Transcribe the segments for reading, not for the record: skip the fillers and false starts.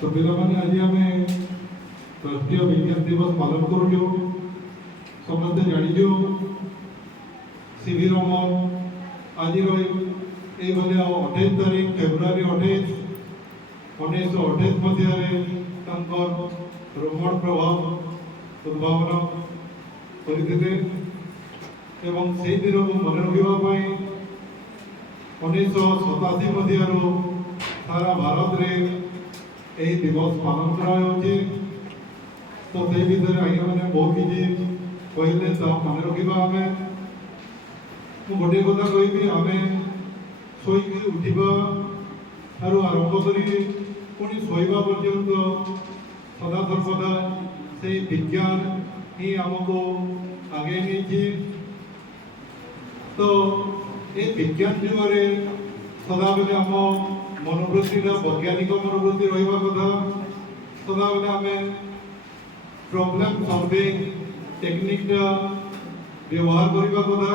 तो पिलाने आज आम राष्ट्रीय विज्ञान दिवस पालन करूँ। समस्ते जाणीजु सीवी रमन आज 28 तारीख फेब्रुआरी 1928 मसीह रोमन प्रभाव उद्भावन करते से दिन को मन रखापी 1987 मसीह सारा भारत में यही दिवस पालन करायाचे। तो से विषय आज्ञा मैंने बहुत किसी कहले तो मन रखा आम गोटे कथा कहि आम शोक उठा आरंभ कर पुणी शोवा पर्यंत सदा सर्वदा से विज्ञान ही आमको आगे नहीं। तो ये विज्ञान जुगे सदा बेले आम मनोवृत्ति वैज्ञानिक मनोवृत्ति रहा कथा। सदा बेले आम प्रॉब्लम सॉल्विंग टेक्निक व्यवहार करने कथा।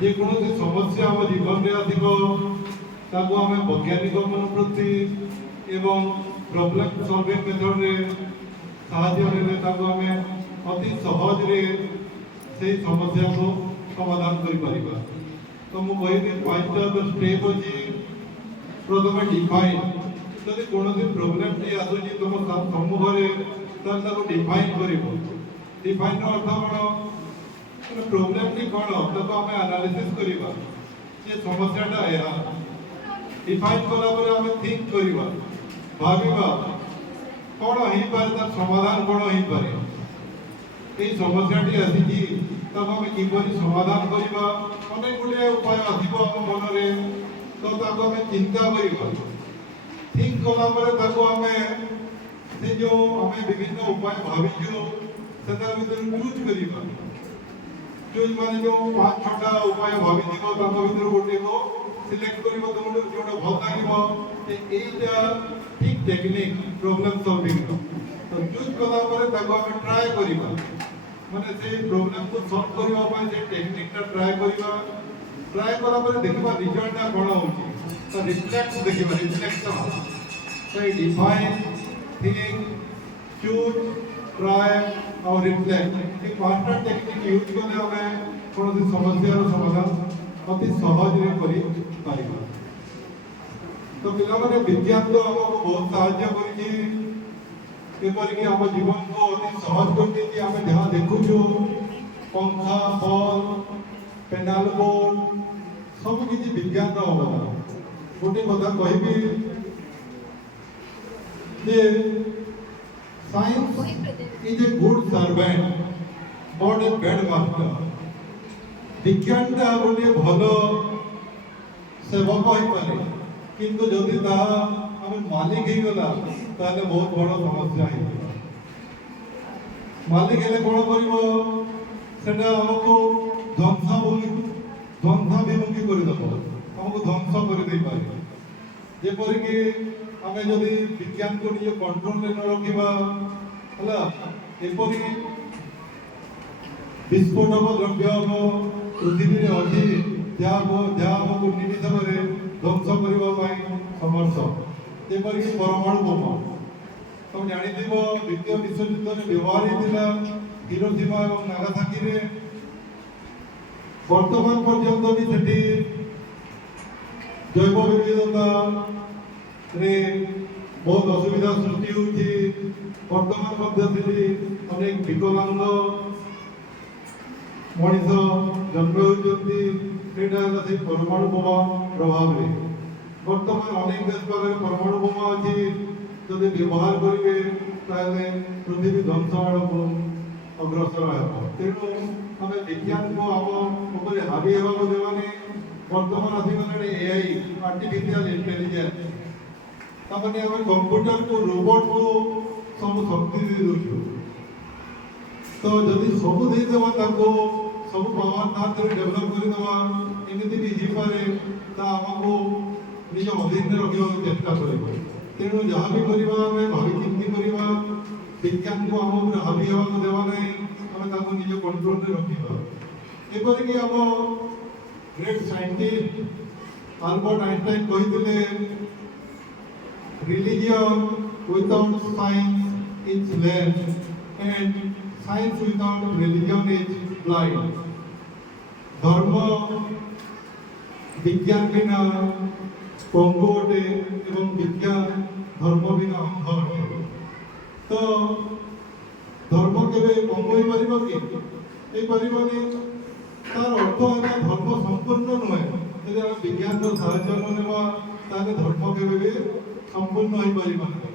जेकोसी समस्या आम जीवन में आसो ताको आम वैज्ञानिक मनोवृत्ति एवं प्रॉब्लम सॉल्विंग मेथड रे साहाय्य आम अति सहज रे से समस्या को समाधान कर। तो मुझे कहली 5टा स्टेप अच्छी। प्रथम डिफाइन जब कौन प्रोब्लेम टी आसूँ तुम सम्मुखें तो डिफाइन कर। डिफाइन अर्थ कौन प्रोब्लेम टी कौन ताको आम एनालिसिस करवा ये समस्याटा या डिफाइन कलापर आम थिंक करवा भाविबा कौन हो पारे तार समाधान कौन हो पारे ये समस्याटी आसी आम किपर समाधान करवा अनेक गुड़े उपाय आसो आम मन में। तो आम चिंता करवा थिंक कलापर आम से जो आम विभिन्न उपाय भाविचु से भर चूज करवा। चूज मान जो 5-6टा उपाय भावी भर गोटे को सिलेक्ट कर तुम जो भल लगे यहीटा ठीक टेक्निक प्रॉब्लम सॉल्विंग। तो चूज कलापर आम ट्राए करवा माने से प्रॉब्लम को सॉल्व करने से टेक्निक ट्राए करवा। ट्राए कलापर देखा रिजल्टा कौन हो तो रिफ्लेक्ट देखा रिफ्लेक्शन। तो डिफाइन थिंक चूज ट्राए और रिफ्लेक्ट ये 5टा टेक्निक यूज कले आम कौन समस्या समाधान अति सहज कर। तो पिला विज्ञान तो आमको बहुत साहाय्य करपरिक आम जीवन को अति सहज कर। आम जहाँ देखुचु पंखा बल पेनाल बोर्ड सब किसी विज्ञान अवदान। गोटे कथा कहि science is a good servant but a bad master. विज्ञानटा गोटे भल सेवक हो पारे किंतु जदि आम मालिक हो गला ताले बहुत बड़ समस्या है। मालिक हेले कौन कर आमको ध्वंसाभिमुखी करदेव आमको ध्वंस कर जेपरिक आम जदि विज्ञान को निज कंट्रोल में न रखा एपरी विस्फोटक द्रव्य पृथ्वी अच्छी जहाँ आमको निमिष ध्वंस करने समर्थ जेपरिक परमाणु बोमा। तुम जानी द्वितीय विश्वयुद्ध में व्यवहार होता हिरोशिमा और नागासाकी रे। वर्तमान पर्यंत भी सेठी जैव विविधता रे बहुत असुविधा सृष्टि होती। वर्तमान मध्य अनेक विकलांग मनीष जन्म होती परमाणु बोमा प्रभाव में। वर्तमान अनेक देश पाखे परमाणु बोमा अच्छी जब व्यवहार करेंगे पृथ्वी ध्वंस आड़ को अग्रसर हो। तेणु आम विज्ञान को आम हावी होगा देवानी। वर्तमान आसगले एआई आर्टिफिशियल इंटेलिजेंस तमाने आम कंप्यूटर को रोबोट को सब शक्ति दे दो। तो जदि सब देदेवा सब पावर डेभलप करदेवा एमती भी हो पारे तो आमको निज अधीन रखा चेष्टा कर। तेणु जहाँ भी करवा भावी चिंती करवा विज्ञान को आम हावी होगा देवा ना आम निज कंट्रोल में रखा। एपरिक आम ग्रेट साइंटिस्ट आल्बर्ट आइंस्टाइन कहते religion religion without science is lame, and science without religion is blind. ধর্ম বিজ্ঞান বিনা পঙ্গু অটে এবং বিজ্ঞান ধর্ম বিনা অন্ধ অটে। তো ধর্ম কেবে পঙ্গু হইপারিব কি? হইপারিবনি। তার অর্থ ହେଲା ধর্ম সম্পূর্ণ নୁହେଁ। ଯଦି ଆମେ ବିଜ୍ଞାନର ସାହାଯ୍ୟ ନ ନେବା ତାହେଲେ ଧର୍ମ କେବେ ବି ସମ୍ପୂର୍ଣ୍ଣ ହୋଇପାରିବ ନାହିଁ।